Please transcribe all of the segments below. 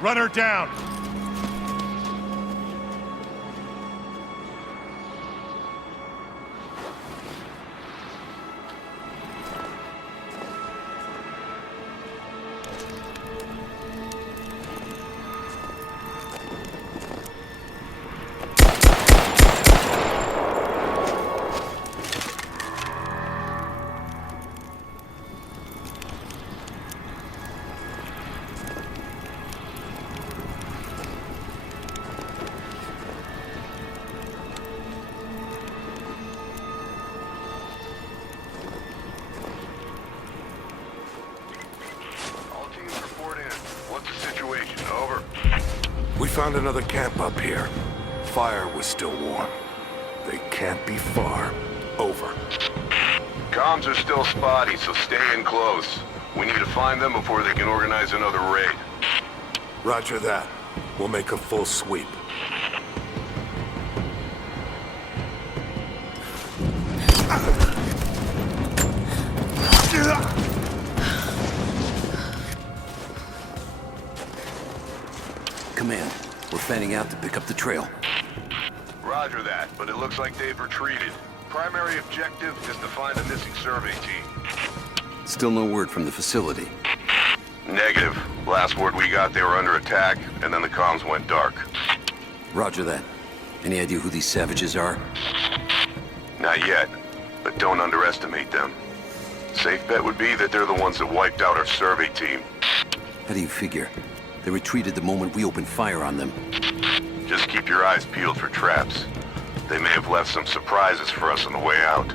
Run her down! We found another camp up here. Fire was still warm. They can't be far. Over. Comms are still spotty, so stay in close. We need to find them before they can organize another raid. Roger that. We'll make a full sweep. Command, we're fanning out to pick up the trail. Roger that, but it looks like they've retreated. Primary objective is to find a missing survey team. Still no word from the facility. Negative. Last word we got, they were under attack, and then the comms went dark. Roger that. Any idea who these savages are? Not yet, but don't underestimate them. Safe bet would be that they're the ones that wiped out our survey team. How do you figure? They retreated the moment we opened fire on them. Just keep your eyes peeled for traps. They may have left some surprises for us on the way out.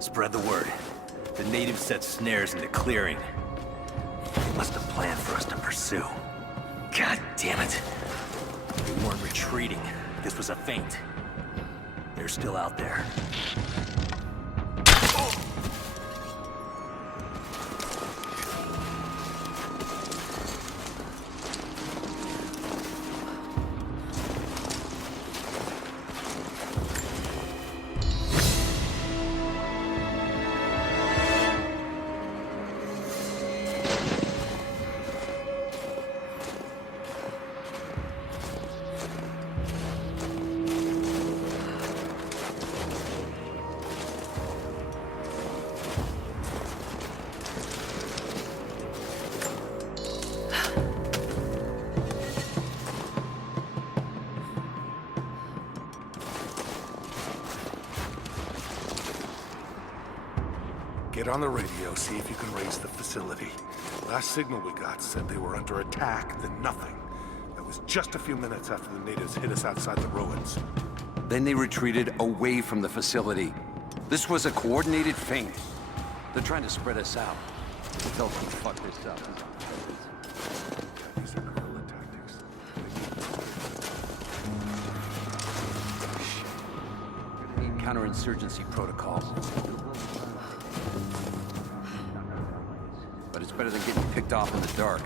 Spread the word. The natives set snares in the clearing. They must have planned for us to pursue. God damn it. We weren't retreating. This was a feint. They're still out there. Get on the radio, see if you can raise the facility. Last signal we got said they were under attack, then nothing. That was just a few minutes after the natives hit us outside the ruins. Then they retreated away from the facility. This was a coordinated feint. They're trying to spread us out. They'll fuck this up. These are guerrilla tactics. Counterinsurgency protocols. But it's better than getting picked off in the dark.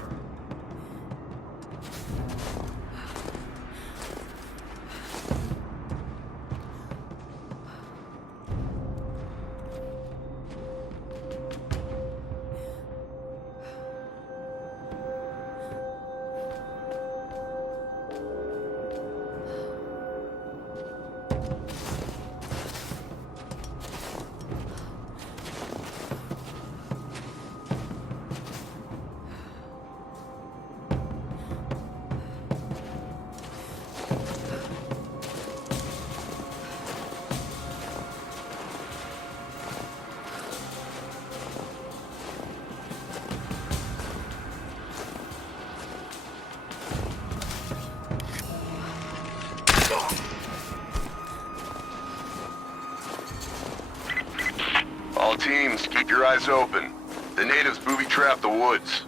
teams, keep your eyes open. The natives booby-trap the woods.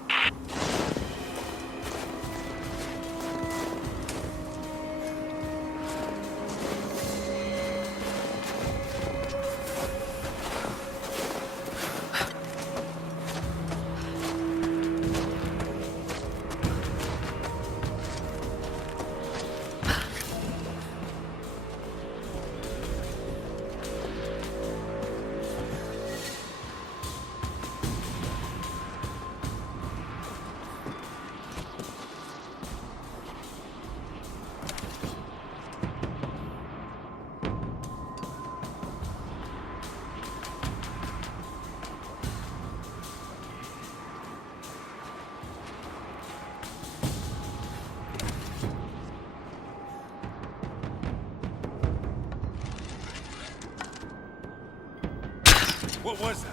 What was that?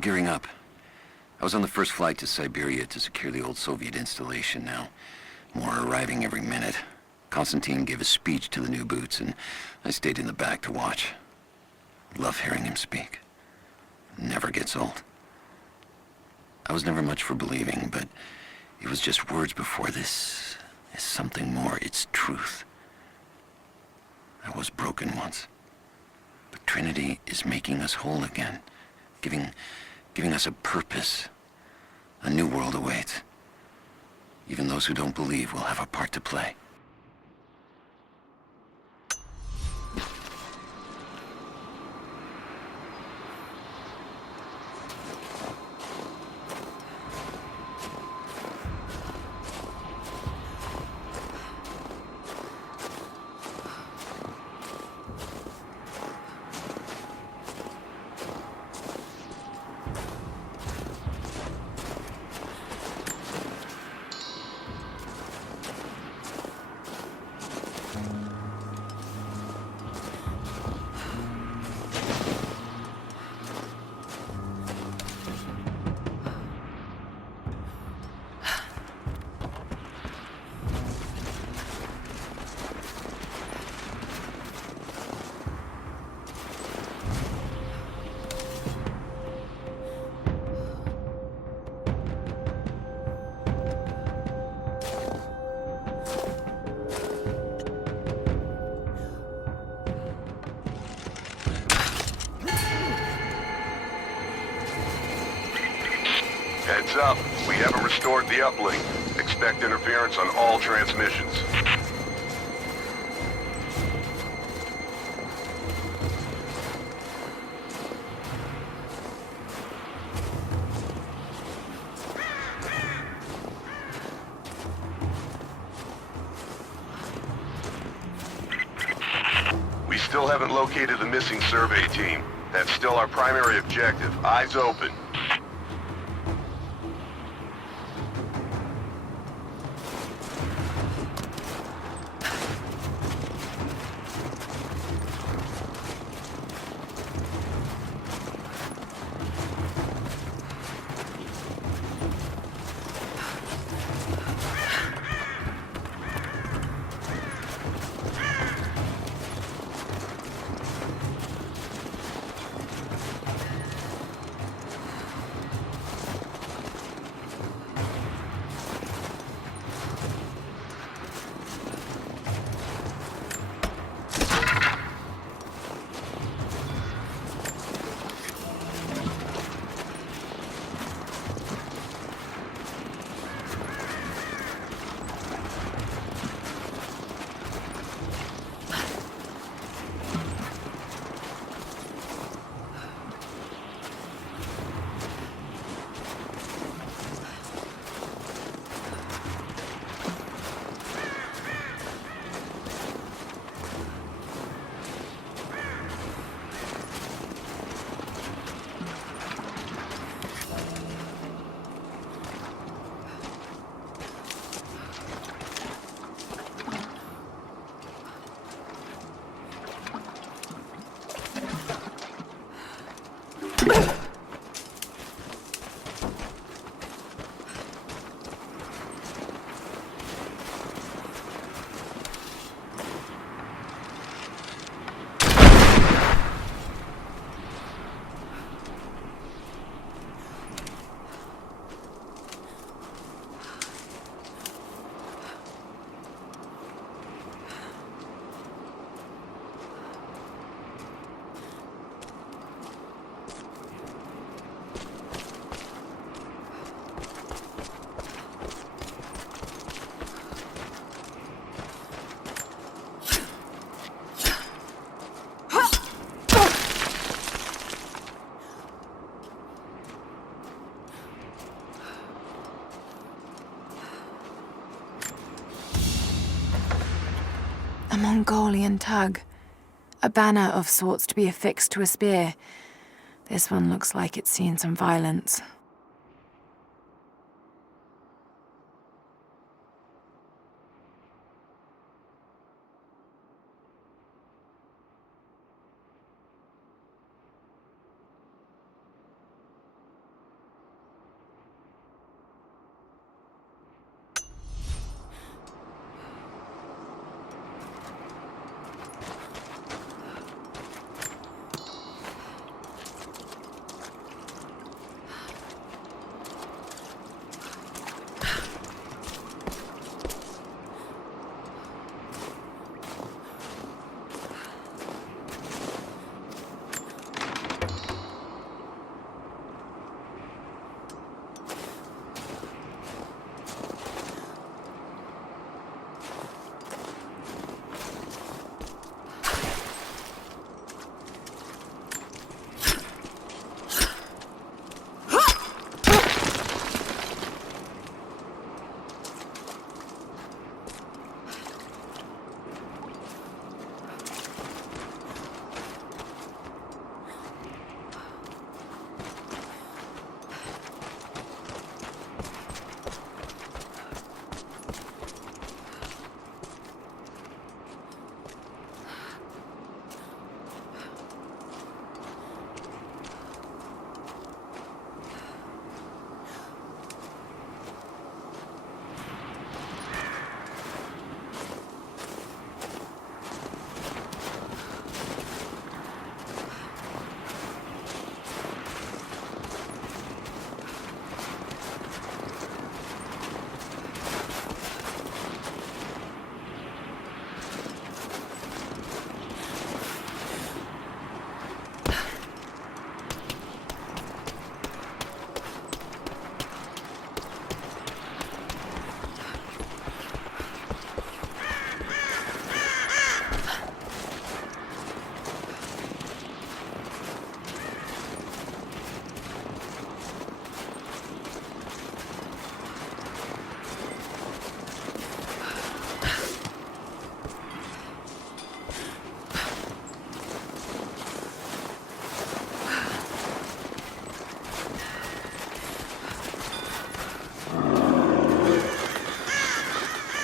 Gearing up. I was on the first flight to Siberia to secure the old Soviet installation now. More are arriving every minute. Konstantin gave a speech to the new boots, and I stayed in the back to watch. Love hearing him speak. Never gets old. I was never much for believing, but it was just words before. This is something more. It's truth. I was broken once. But Trinity is making us whole again. Giving us a purpose. A new world awaits. Even those who don't believe will have a part to play. Heads up, we haven't restored the uplink. Expect interference on all transmissions. We still haven't located the missing survey team. That's still our primary objective. Eyes open. A Mongolian tug. A banner of sorts to be affixed to a spear. This one looks like it's seen some violence.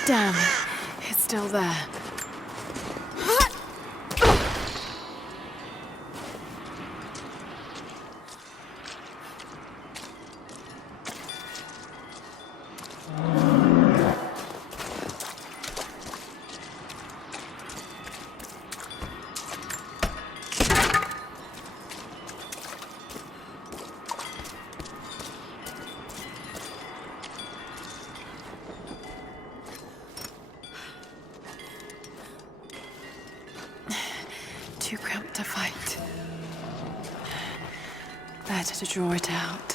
Damn, it's still there. Too cramped to fight. Better to draw it out.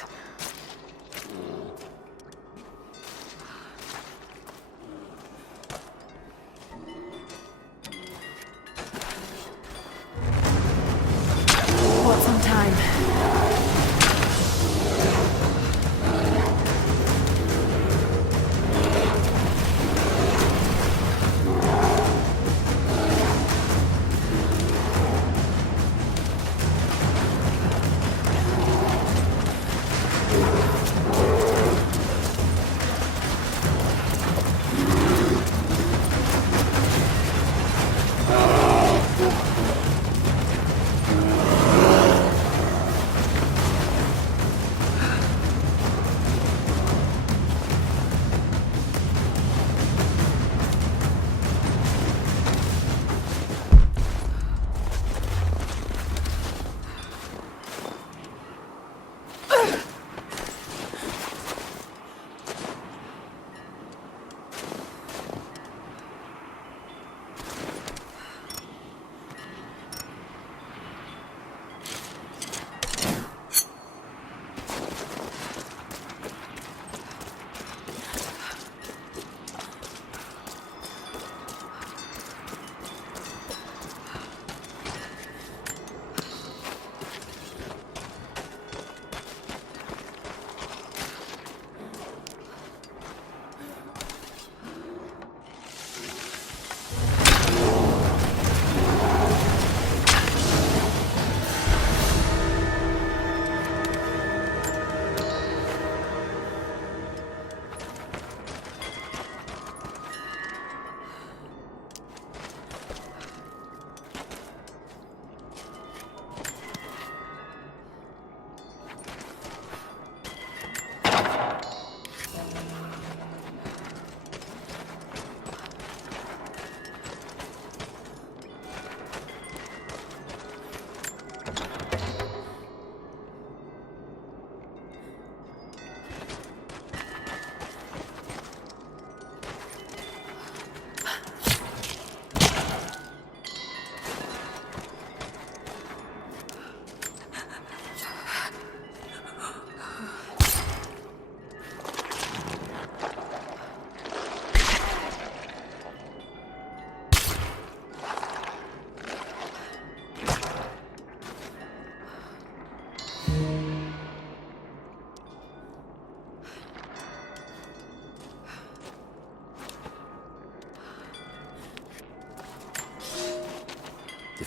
What's on time?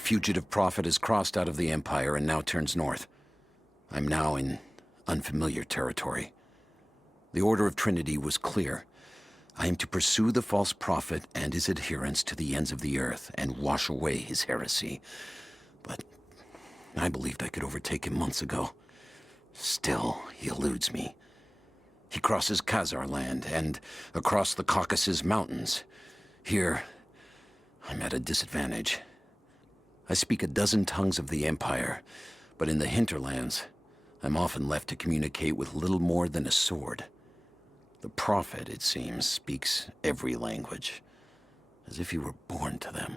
fugitive prophet has crossed out of the Empire and now turns north. I'm now in unfamiliar territory. The order of Trinity was clear. I am to pursue the false prophet and his adherents to the ends of the earth and wash away his heresy. But I believed I could overtake him months ago. Still, he eludes me. He crosses Khazar land and across the Caucasus Mountains. Here, I'm at a disadvantage. I speak a dozen tongues of the Empire, but in the hinterlands, I'm often left to communicate with little more than a sword. The Prophet, it seems, speaks every language, as if he were born to them.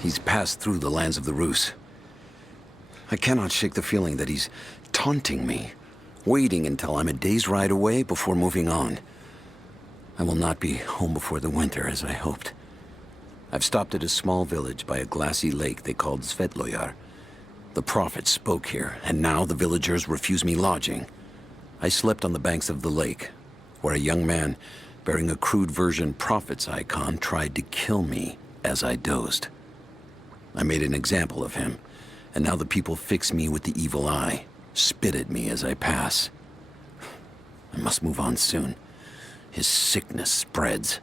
He's passed through the lands of the Rus. I cannot shake the feeling that he's taunting me, waiting until I'm a day's ride away before moving on. I will not be home before the winter, as I hoped. I've stopped at a small village by a glassy lake they called Svetloyar. The Prophet spoke here, and now the villagers refuse me lodging. I slept on the banks of the lake, where a young man bearing a crude version Prophet's icon tried to kill me as I dozed. I made an example of him, and now the people fix me with the evil eye, spit at me as I pass. I must move on soon. His sickness spreads.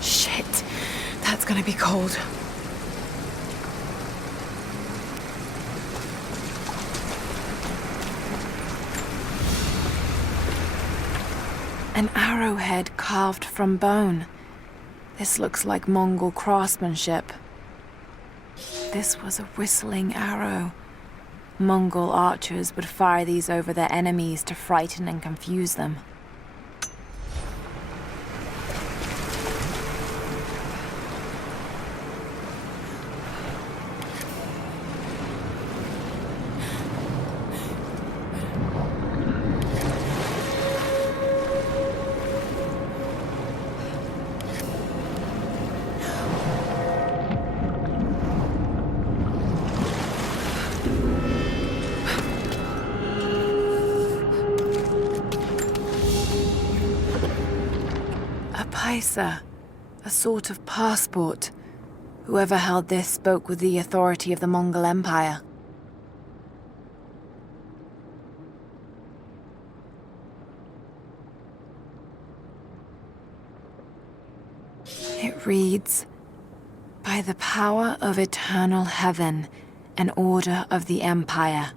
Shit, that's gonna be cold. An arrowhead carved from bone. This looks like Mongol craftsmanship. This was a whistling arrow. Mongol archers would fire these over their enemies to frighten and confuse them. A sort of passport. Whoever held this spoke with the authority of the Mongol Empire. It reads, "By the power of eternal heaven, an order of the Empire,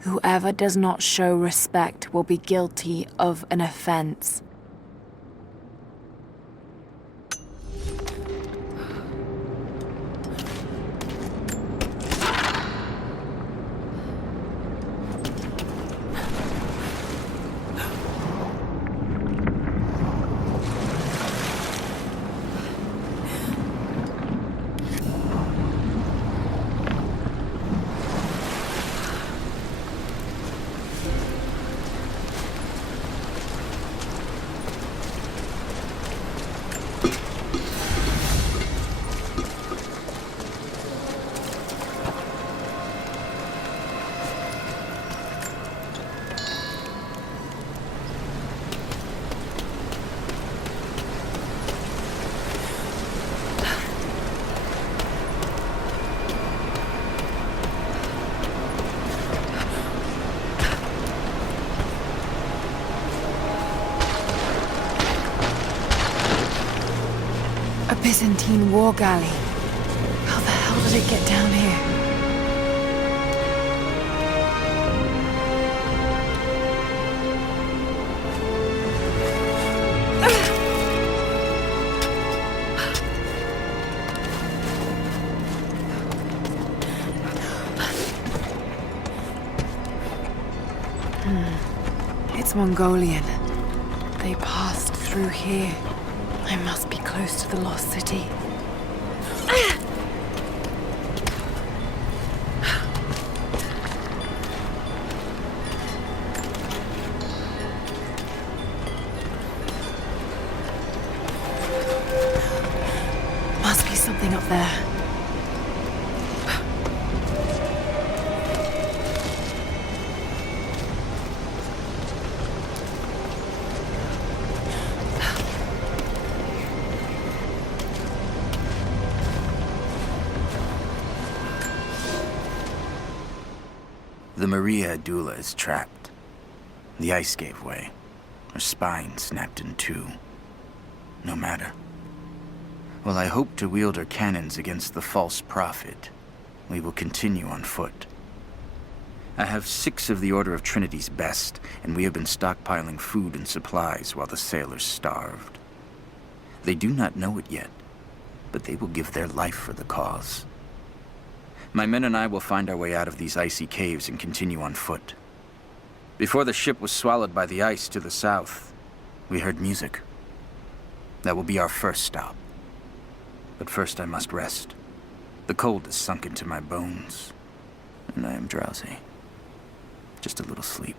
whoever does not show respect will be guilty of an offense." war galley. How the hell did it get down here? It's Mongolian. They passed through here. I must be close to the lost city. Must be something up there. The Maria Adula is trapped. The ice gave way. Her spine snapped in two. No matter. While I hope to wield her cannons against the false prophet, we will continue on foot. I have 6 of the Order of Trinity's best, and we have been stockpiling food and supplies while the sailors starved. They do not know it yet, but they will give their life for the cause. My men and I will find our way out of these icy caves and continue on foot. Before the ship was swallowed by the ice to the south, we heard music. That will be our first stop. But first I must rest. The cold has sunk into my bones, and I am drowsy. Just a little sleep.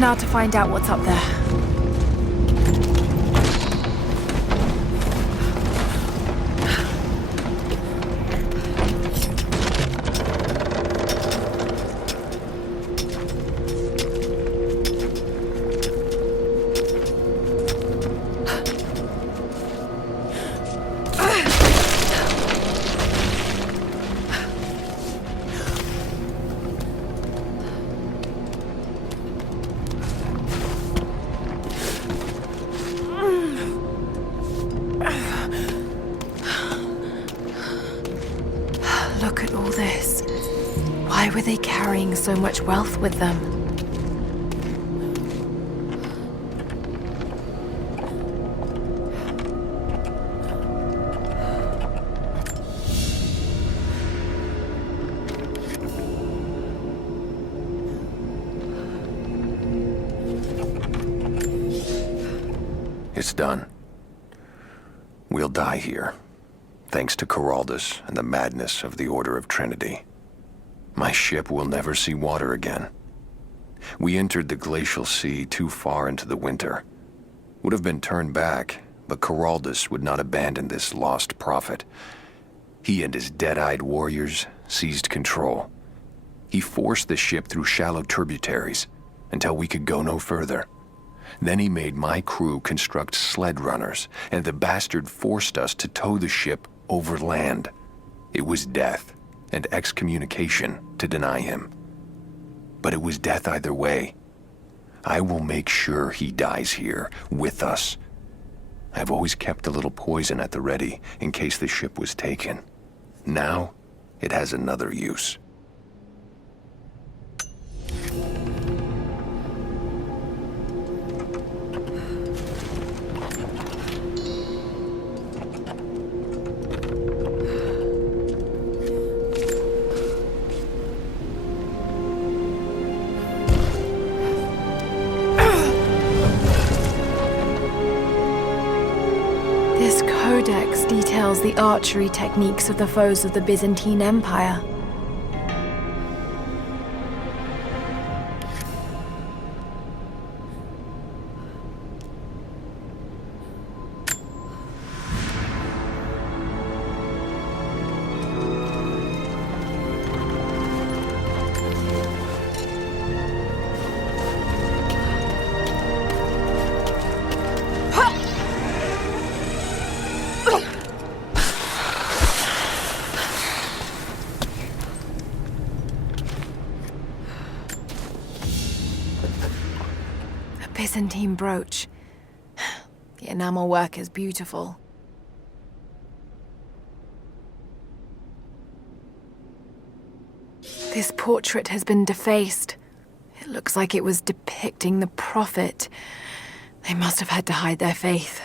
Now to find out what's up there. Look at all this. Why were they carrying so much wealth with them? It's done. We'll die here, thanks to Coraldus and the madness of the Order of Trinity. My ship will never see water again. We entered the glacial sea too far into the winter. Would have been turned back, but Coraldus would not abandon this lost prophet. He and his dead-eyed warriors seized control. He forced the ship through shallow tributaries until we could go no further. Then he made my crew construct sled runners, and the bastard forced us to tow the ship over land. It was death and excommunication to deny him. But it was death either way. I will make sure he dies here, with us. I've always kept a little poison at the ready in case the ship was taken. Now, it has another use. This codex details the archery techniques of the foes of the Byzantine Empire. Byzantine brooch. The enamel work is beautiful. This portrait has been defaced. It looks like it was depicting the Prophet. They must have had to hide their faith.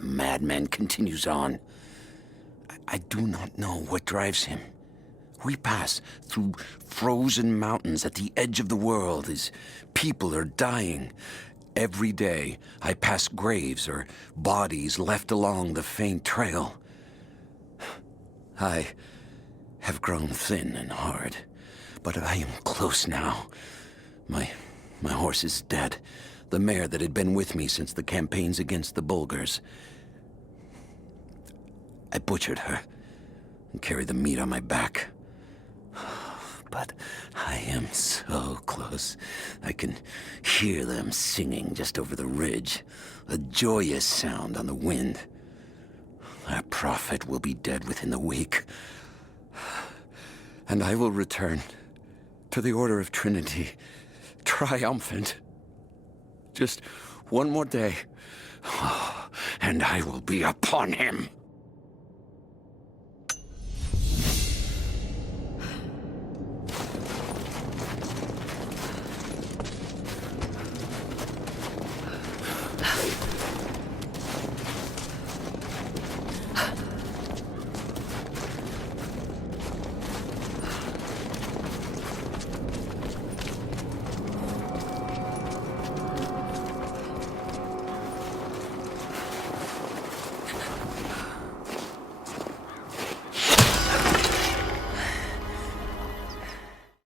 Madman continues on. I do not know what drives him. We pass through frozen mountains at the edge of the world as people are dying. Every day, I pass graves or bodies left along the faint trail. I have grown thin and hard, but I am close now. My horse is dead. The mare that had been with me since the campaigns against the Bulgars. I butchered her and carried the meat on my back. But I am so close. I can hear them singing just over the ridge, a joyous sound on the wind. Our prophet will be dead within the week. And I will return to the Order of Trinity, triumphant. Just one more day, and I will be upon him.